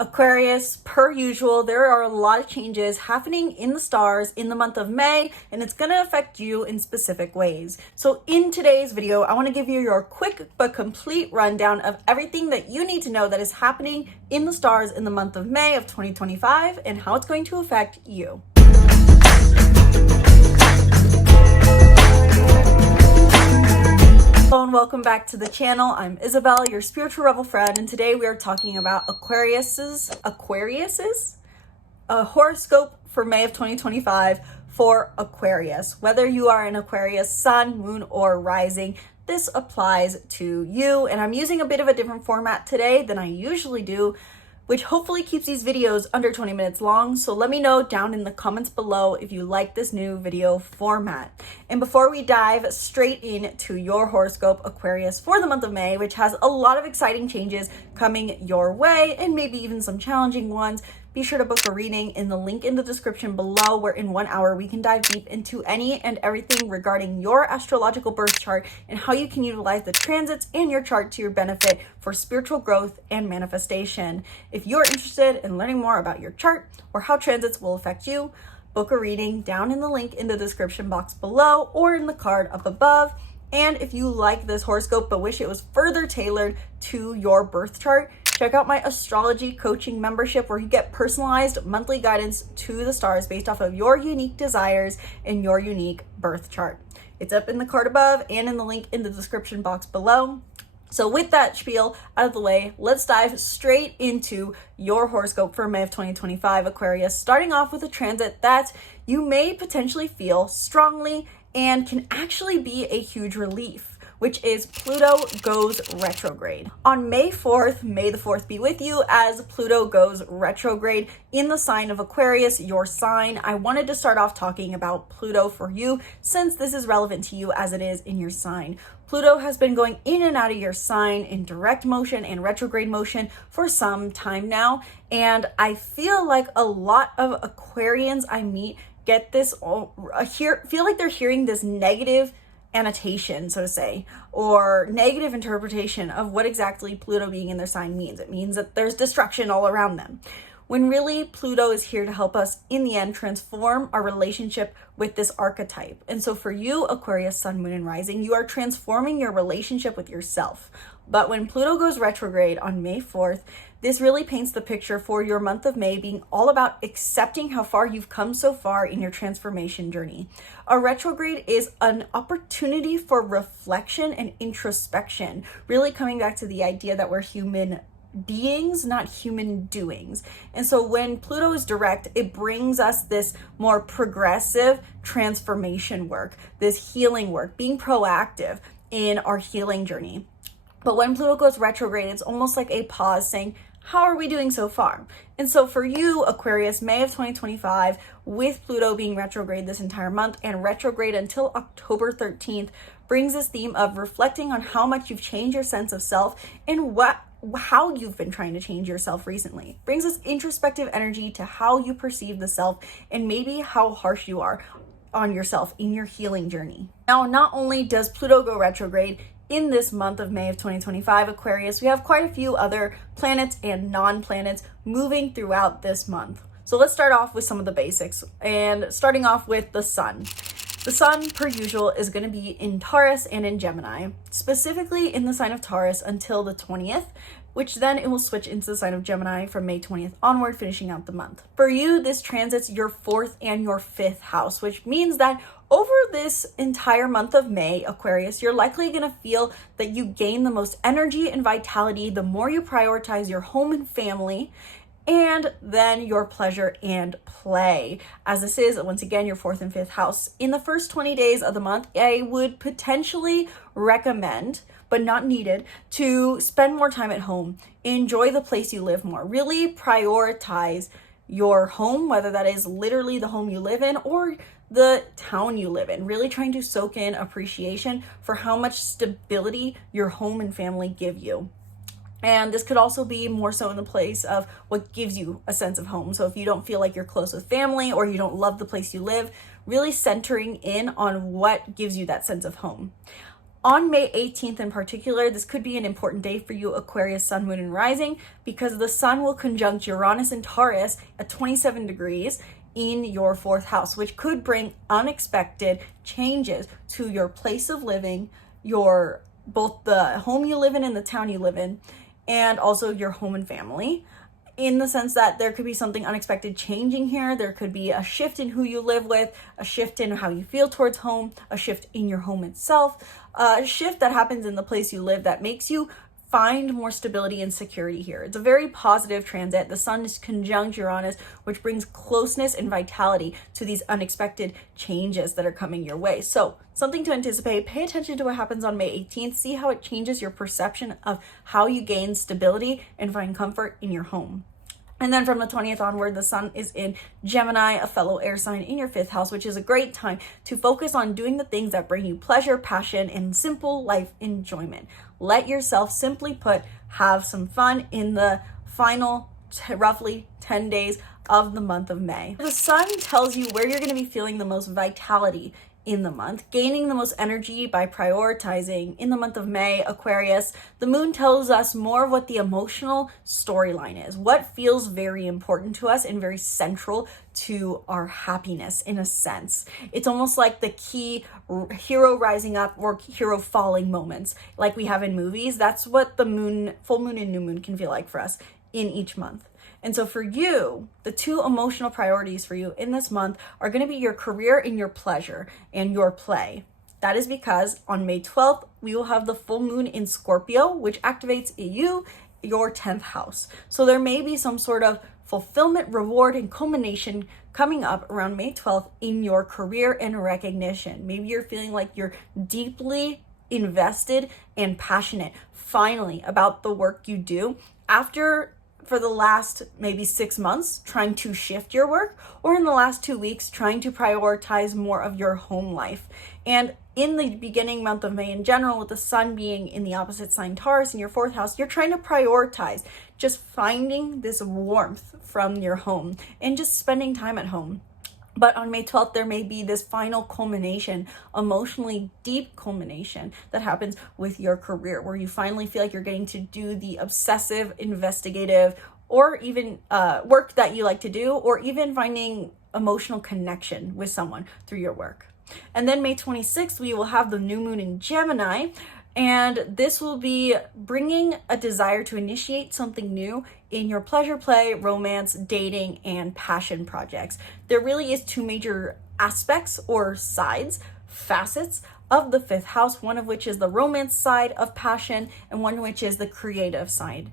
Aquarius, per usual, there are a lot of changes happening in the stars in the month of May, and it's going to affect you in specific ways. So in today's video, I want to give you your quick but complete rundown of everything that you need to know that is happening in the stars in the month of May of 2025 and how it's going to affect you. Hello and welcome back to the channel. I'm Isabelle, your spiritual rebel friend, and today we are talking about Aquarius's horoscope for May of 2025 for Aquarius. Whether you are an Aquarius sun, moon, or rising, this applies to you. And I'm using a bit of a different format today than I usually do, which hopefully keeps these videos under 20 minutes long. So let me know down in the comments below if you like this new video format. And before we dive straight into your horoscope, Aquarius, for the month of May, which has a lot of exciting changes coming your way and maybe even some challenging ones, be sure to book a reading in the link in the description below, where in 1 hour we can dive deep into any and everything regarding your astrological birth chart and how you can utilize the transits in your chart to your benefit for spiritual growth and manifestation. If you're interested in learning more about your chart or how transits will affect you, book a reading down in the link in the description box below or in the card up above. And if you like this horoscope but wish it was further tailored to your birth chart, check out my astrology coaching membership, where you get personalized monthly guidance to the stars based off of your unique desires and your unique birth chart. It's up in the card above and in the link in the description box below. So with that spiel out of the way, let's dive straight into your horoscope for May of 2025, Aquarius, starting off with a transit that you may potentially feel strongly and can actually be a huge relief, which is Pluto goes retrograde. On May 4th, may the 4th be with you, as Pluto goes retrograde in the sign of Aquarius, your sign. I wanted to start off talking about Pluto for you, since this is relevant to you as it is in your sign. Pluto has been going in and out of your sign in direct motion and retrograde motion for some time now, and I feel like a lot of Aquarians I meet get this, feel like they're hearing this negative annotation, so to say, or negative interpretation of what exactly Pluto being in their sign means. It means that there's destruction all around them, when really Pluto is here to help us in the end transform our relationship with this archetype. And so for you, Aquarius sun, moon, and rising, you are transforming your relationship with yourself. But when Pluto goes retrograde on May 4th, this really paints the picture for your month of May being all about accepting how far you've come so far in your transformation journey. A retrograde is an opportunity for reflection and introspection, really coming back to the idea that we're human beings, not human doings. And so when Pluto is direct, it brings us this more progressive transformation work, this healing work, being proactive in our healing journey. But when Pluto goes retrograde, it's almost like a pause saying, how are we doing so far? And so for you, Aquarius, May of 2025, with Pluto being retrograde this entire month and retrograde until October 13th, brings this theme of reflecting on how much you've changed your sense of self and how you've been trying to change yourself recently. Brings this introspective energy to how you perceive the self and maybe how harsh you are on yourself in your healing journey. Now, not only does Pluto go retrograde in this month of May of 2025, Aquarius, we have quite a few other planets and non-planets moving throughout this month. So let's start off with some of the basics, and starting off with the sun. The sun, per usual, is going to be in Taurus and in Gemini, specifically in the sign of Taurus until the 20th, which then it will switch into the sign of Gemini from May 20th onward, finishing out the month. For you, this transits your 4th and your 5th house, which means that over this entire month of May, Aquarius, you're likely going to feel that you gain the most energy and vitality the more you prioritize your home and family, and then your pleasure and play, as this is, once again, your 4th and 5th house. In the first 20 days of the month, I would potentially recommend, but not needed, to spend more time at home, enjoy the place you live more, really prioritize your home, whether that is literally the home you live in or the town you live in, really trying to soak in appreciation for how much stability your home and family give you. And this could also be more so in the place of what gives you a sense of home. So if you don't feel like you're close with family or you don't love the place you live, really centering in on what gives you that sense of home. On May 18th in particular, this could be an important day for you, Aquarius, Sun, Moon, and Rising, because the Sun will conjunct Uranus and Taurus at 27 degrees in your 4th house, which could bring unexpected changes to your place of living, both the home you live in and the town you live in, and also your home and family. In the sense that there could be something unexpected changing here. There could be a shift in who you live with, a shift in how you feel towards home, a shift in your home itself, a shift that happens in the place you live that makes you find more stability and security here. It's a very positive transit. The Sun is conjunct Uranus, which brings closeness and vitality to these unexpected changes that are coming your way. So something to anticipate. Pay attention to what happens on May 18th. See how it changes your perception of how you gain stability and find comfort in your home. And then from the 20th onward, the Sun is in Gemini, a fellow air sign in your 5th house, which is a great time to focus on doing the things that bring you pleasure, passion, and simple life enjoyment. Let yourself, simply put, have some fun in the final roughly 10 days of the month of May. The Sun tells you where you're going to be feeling the most vitality in the month, gaining the most energy by prioritizing. In the month of May, Aquarius, the Moon tells us more of what the emotional storyline is, what feels very important to us and very central to our happiness in a sense. It's almost like the key hero rising up or hero falling moments like we have in movies. That's what the moon, full moon and new moon can feel like for us in each month. And so for you, the 2 emotional priorities for you in this month are going to be your career and your pleasure and your play. That is because on May 12th, we will have the full moon in Scorpio, which activates your 10th house. So there may be some sort of fulfillment, reward, and culmination coming up around May 12th in your career and recognition. Maybe you're feeling like you're deeply invested and passionate finally about the work you do after for the last maybe 6 months trying to shift your work, or in the last 2 weeks trying to prioritize more of your home life. And in the beginning month of May in general, with the Sun being in the opposite sign Taurus in your 4th house, you're trying to prioritize just finding this warmth from your home and just spending time at home. But on May 12th, there may be this final culmination, emotionally deep culmination that happens with your career, where you finally feel like you're getting to do the obsessive, investigative, or even work that you like to do, or even finding emotional connection with someone through your work. And then May 26th, we will have the new moon in Gemini, and this will be bringing a desire to initiate something new in your pleasure, play, romance, dating, and passion projects. There really is 2 major aspects or sides, facets of the 5th house, one of which is the romance side of passion and one which is the creative side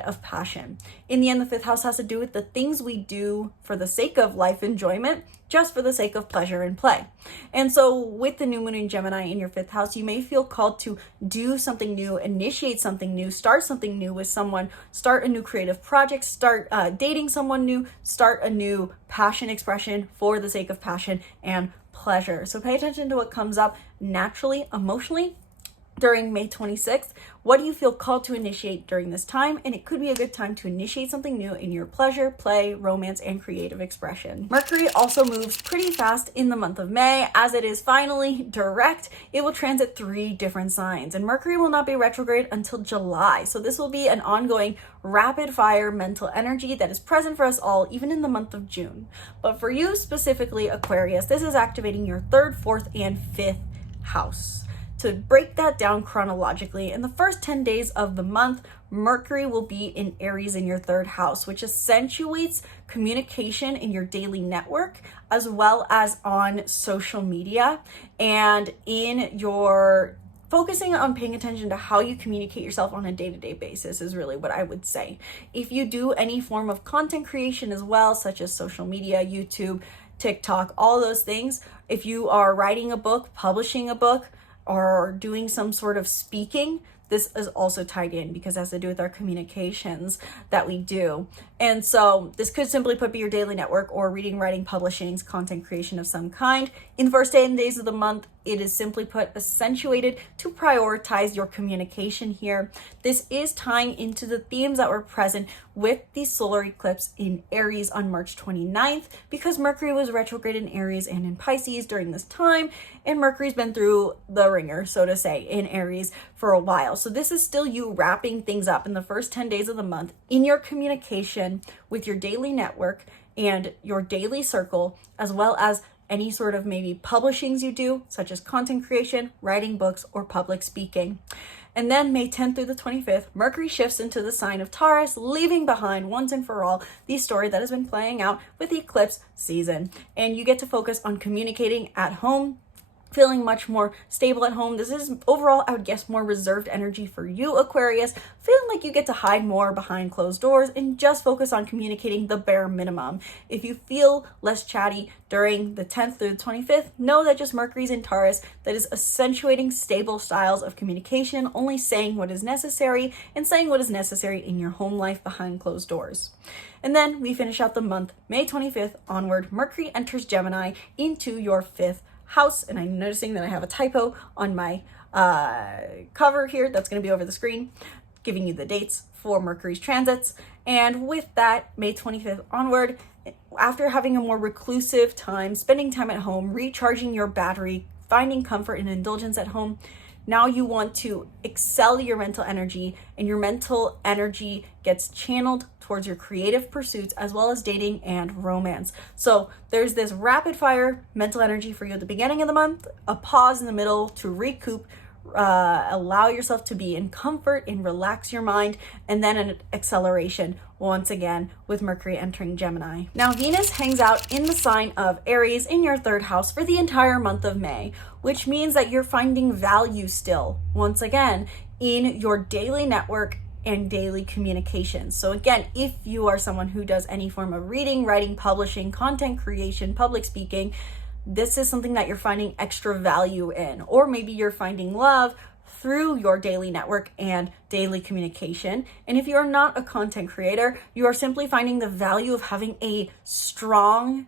of passion. In the end, the 5th house has to do with the things we do for the sake of life enjoyment, just for the sake of pleasure and play. And so with the new moon in Gemini in your 5th house, you may feel called to do something new, initiate something new, start something new with someone, start a new creative project, start dating someone new, start a new passion expression for the sake of passion and pleasure. So pay attention to what comes up naturally, emotionally during May 26th. What do you feel called to initiate during this time? And it could be a good time to initiate something new in your pleasure, play, romance, and creative expression. Mercury also moves pretty fast in the month of May. As it is finally direct, it will transit 3 different signs, and Mercury will not be retrograde until July. So this will be an ongoing rapid fire mental energy that is present for us all, even in the month of June. But for you specifically, Aquarius, this is activating your 3rd, 4th, and 5th house. To break that down chronologically, in the first 10 days of the month, Mercury will be in Aries in your 3rd house, which accentuates communication in your daily network, as well as on social media, and in your focusing on paying attention to how you communicate yourself on a day-to-day basis is really what I would say. If you do any form of content creation as well, such as social media, YouTube, TikTok, all those things, if you are writing a book, publishing a book, or doing some sort of speaking, this is also tied in because it has to do with our communications that we do. And so this could simply put be your daily network or reading, writing, publishing, content creation of some kind. In the first 10 days of the month, it is simply put accentuated to prioritize your communication here. This is tying into the themes that were present with the solar eclipse in Aries on March 29th, because Mercury was retrograde in Aries and in Pisces during this time, and Mercury's been through the ringer, so to say, in Aries for a while. So this is still you wrapping things up in the first 10 days of the month in your communication with your daily network and your daily circle, as well as any sort of maybe publishings you do, such as content creation, writing books, or public speaking. And then May 10th through the 25th, Mercury shifts into the sign of Taurus, leaving behind once and for all the story that has been playing out with the eclipse season. And you get to focus on communicating at home, feeling much more stable at home. This is overall, I would guess, more reserved energy for you, Aquarius, feeling like you get to hide more behind closed doors and just focus on communicating the bare minimum. If you feel less chatty during the 10th through the 25th, know that just Mercury's in Taurus that is accentuating stable styles of communication, only saying what is necessary and saying what is necessary in your home life behind closed doors. And then we finish out the month, May 25th onward, Mercury enters Gemini into your 5th house. And I'm noticing that I have a typo on my cover here that's going to be over the screen, giving you the dates for Mercury's transits. And with that, May 25th onward, after having a more reclusive time, spending time at home, recharging your battery, finding comfort and indulgence at home, now you want to excel your mental energy, and your mental energy gets channeled towards your creative pursuits as well as dating and romance. So there's this rapid fire mental energy for you at the beginning of the month, a pause in the middle to recoup, allow yourself to be in comfort and relax your mind, and then an acceleration once again with Mercury entering Gemini. Now Venus hangs out in the sign of Aries in your 3rd house for the entire month of May, which means that you're finding value still, once again, in your daily network and daily communication. So again, if you are someone who does any form of reading, writing, publishing, content creation, public speaking, this is something that you're finding extra value in, or maybe you're finding love through your daily network and daily communication. And if you're not a content creator, you are simply finding the value of having a strong,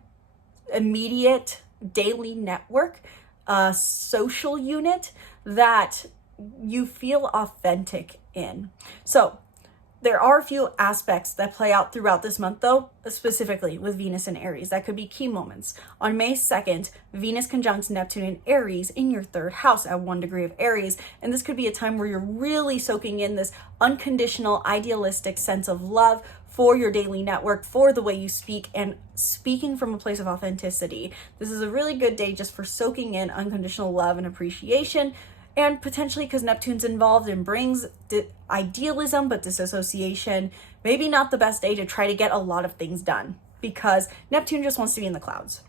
immediate daily network, social unit that you feel authentic in. So there are a few aspects that play out throughout this month, though, specifically with Venus and Aries. That could be key moments. On May 2nd, Venus conjuncts Neptune in Aries in your 3rd house at 1 degree of Aries. And this could be a time where you're really soaking in this unconditional, idealistic sense of love for your daily network, for the way you speak, and speaking from a place of authenticity. This is a really good day just for soaking in unconditional love and appreciation. And potentially, because Neptune's involved and brings idealism but disassociation, maybe not the best day to try to get a lot of things done, because Neptune just wants to be in the clouds.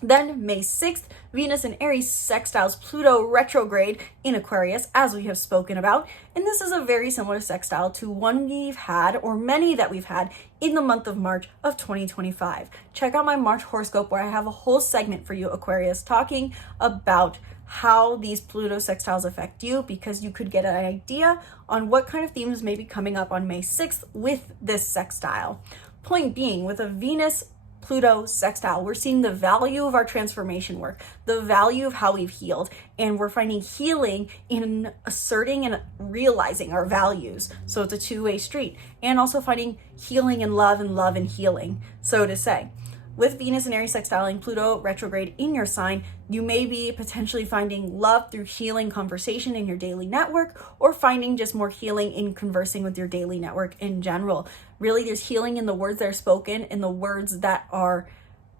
Then May 6th, Venus in Aries sextiles Pluto retrograde in Aquarius, as we have spoken about. And this is a very similar sextile to one we've had, or many that we've had, in the month of March of 2025. Check out my March horoscope, where I have a whole segment for you, Aquarius, talking about how these Pluto sextiles affect you, because you could get an idea on what kind of themes may be coming up on May 6th with this sextile. Point being, with a Venus Pluto sextile, we're seeing the value of our transformation work, the value of how we've healed, and we're finding healing in asserting and realizing our values. So it's a two-way street, and also finding healing in love and healing, so to say. With Venus and Aries sextiling Pluto retrograde in your sign, you may be potentially finding love through healing conversation in your daily network, or finding just more healing in conversing with your daily network in general. Really, there's healing in the words that are spoken, in the words that are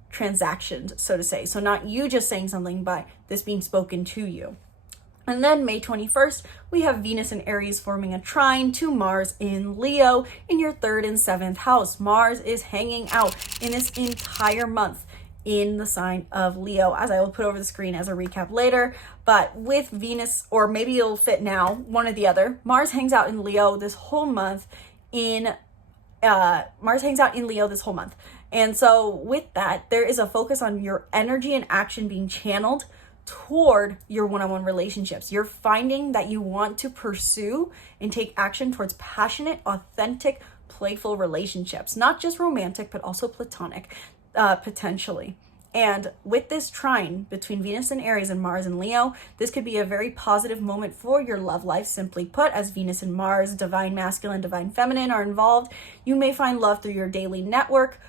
transactions, so to say. So not you just saying something, but this being spoken to you. And then May 21st, we have Venus and Aries forming a trine to Mars in Leo in your 3rd and 7th house. Mars is hanging out in this entire month in the sign of Leo, as I will put over the screen as a recap later. But with Venus, or maybe it'll fit now, one or the other, Mars hangs out in Leo this whole month And so with that, there is a focus on your energy and action being channeled toward your one-on-one relationships. You're finding that you want to pursue and take action towards passionate, authentic playful relationships, not just romantic, but also platonic, potentially. And with this trine between Venus and Aries and Mars and Leo, this could be a very positive moment for your love life. Simply put, as Venus and Mars, divine masculine, divine feminine, are involved, you may find love through your daily network,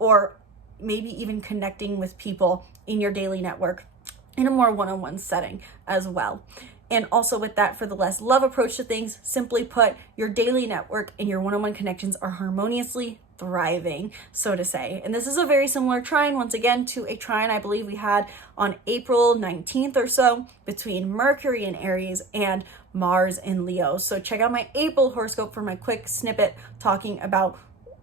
or maybe even connecting with people in your daily network in a more one-on-one setting as well. And also with that, for the less love approach to things, simply put, your daily network and your one-on-one connections are harmoniously thriving, so to say. And this is a very similar trine, once again, to a trine I believe we had on April 19th or so between Mercury in Aries and Mars in Leo. So check out my April horoscope for my quick snippet talking about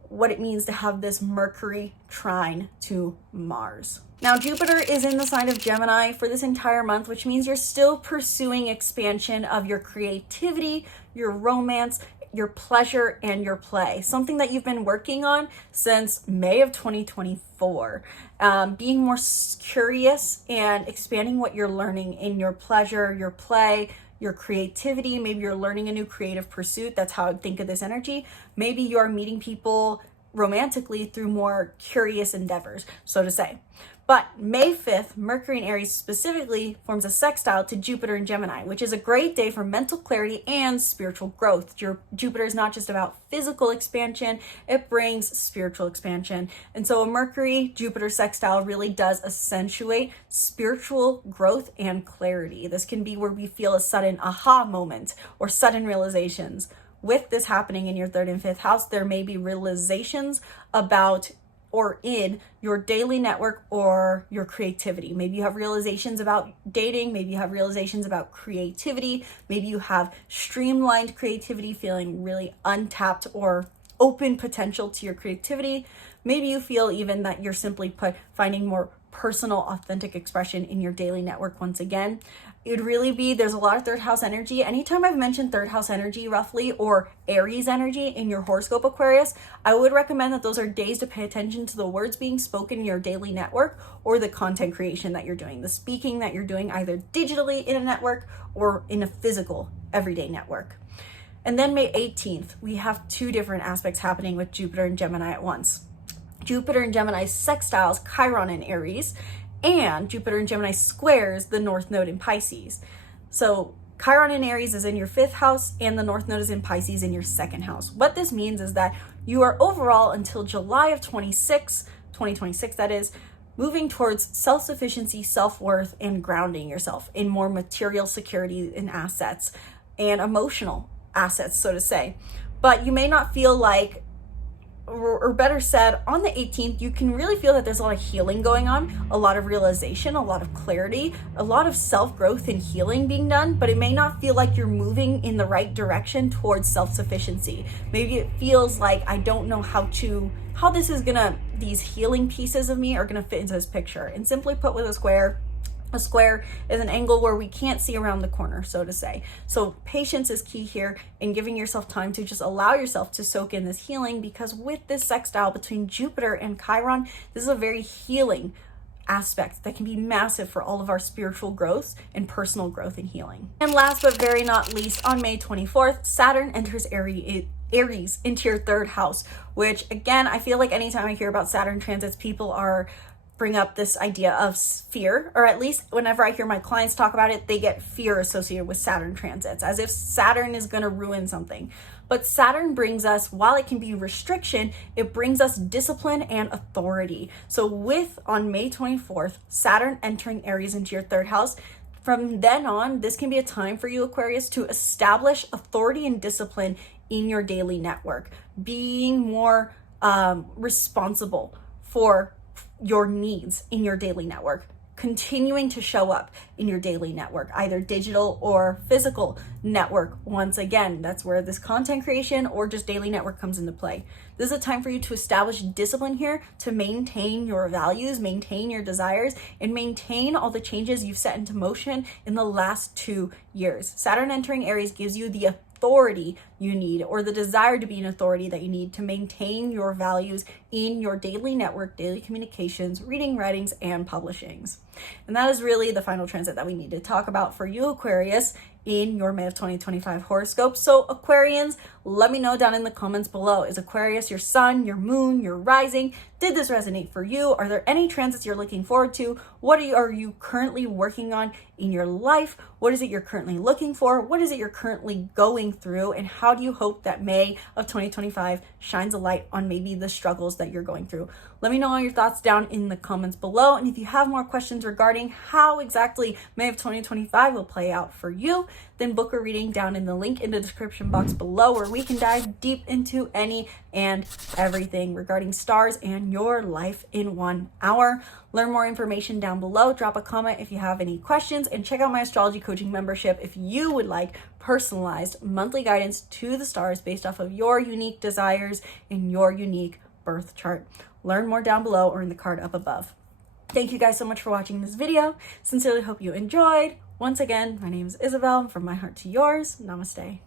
what it means to have this Mercury trine to Mars. Now, Jupiter is in the sign of Gemini for this entire month, which means you're still pursuing expansion of your creativity, your romance, your pleasure, and your play. Something that you've been working on since May of 2024. Being more curious and expanding what you're learning in your pleasure, your play, your creativity. Maybe you're learning a new creative pursuit. That's how I think of this energy. Maybe you're meeting people romantically through more curious endeavors, so to say. But May 5th, Mercury in Aries specifically forms a sextile to Jupiter in Gemini, which is a great day for mental clarity and spiritual growth. Jupiter is not just about physical expansion, it brings spiritual expansion. And so a Mercury-Jupiter sextile really does accentuate spiritual growth and clarity. This can be where we feel a sudden aha moment or sudden realizations. With this happening in your 3rd and 5th house, there may be realizations about or in your daily network or your creativity. Maybe you have realizations about dating, maybe you have realizations about creativity, maybe you have streamlined creativity, feeling really untapped or open potential to your creativity. Maybe you feel even that you're simply finding more personal, authentic expression in your daily network once again. It would really be, there's a lot of 3rd house energy. Anytime I've mentioned 3rd house energy roughly, or Aries energy in your horoscope, Aquarius, I would recommend that those are days to pay attention to the words being spoken in your daily network or the content creation that you're doing, the speaking that you're doing either digitally in a network or in a physical everyday network. And then May 18th, we have 2 different aspects happening with Jupiter and Gemini at once. Jupiter and Gemini sextiles Chiron in Aries, and Jupiter and Gemini squares the North Node in Pisces. So Chiron in Aries is in your 5th house, and the North Node is in Pisces in your 2nd house. What this means is that you are overall, until July of 2026 that is, moving towards self-sufficiency, self-worth, and grounding yourself in more material security and assets and emotional assets, so to say. But you may not feel like, or better said, on the 18th, you can really feel that there's a lot of healing going on, a lot of realization, a lot of clarity, a lot of self-growth and healing being done, but it may not feel like you're moving in the right direction towards self-sufficiency. Maybe it feels like, I don't know how these healing pieces of me are gonna fit into this picture. And simply put, with a square is an angle where we can't see around the corner, so to say. So patience is key here in giving yourself time to just allow yourself to soak in this healing, because with this sextile between Jupiter and Chiron, this is a very healing aspect that can be massive for all of our spiritual growth and personal growth and healing. And last but very not least, on May 24th, Saturn enters Aries into your 3rd house, which again, I feel like anytime I hear about Saturn transits, people bring up this idea of fear, or at least whenever I hear my clients talk about it, they get fear associated with Saturn transits, as if Saturn is going to ruin something. But Saturn brings us, while it can be restriction, it brings us discipline and authority. So on May 24th, Saturn entering Aries into your 3rd house, from then on, this can be a time for you, Aquarius, to establish authority and discipline in your daily network, being more responsible for your needs in your daily network, continuing to show up in your daily network, either digital or physical network. Once again, that's where this content creation or just daily network comes into play. This is a time for you to establish discipline here, to maintain your values, maintain your desires, and maintain all the changes you've set into motion in the last 2 years. Saturn entering Aries gives you the authority you need, or the desire to be an authority that you need to maintain your values in your daily network, daily communications, reading, writings, and publishings. And that is really the final transit that we need to talk about for you, Aquarius, in your May of 2025 horoscope. So Aquarians, let me know down in the comments below. Is Aquarius your sun, your moon, your rising? Did this resonate for you? Are there any transits you're looking forward to? What are you currently working on in your life? What is it you're currently looking for? What is it you're currently going through? And how do you hope that May of 2025 shines a light on maybe the struggles that you're going through? Let me know all your thoughts down in the comments below. And if you have more questions regarding how exactly May of 2025 will play out for you, then book a reading down in the link in the description box below, where we can dive deep into any and everything regarding stars and your life in 1 hour. Learn more information down below. Drop a comment if you have any questions, and check out my astrology coaching membership if you would like personalized monthly guidance to the stars based off of your unique desires and your unique birth chart. Learn more down below or in the card up above. Thank you guys so much for watching this video. Sincerely hope you enjoyed. Once again, my name is Isabelle. From my heart to yours, namaste.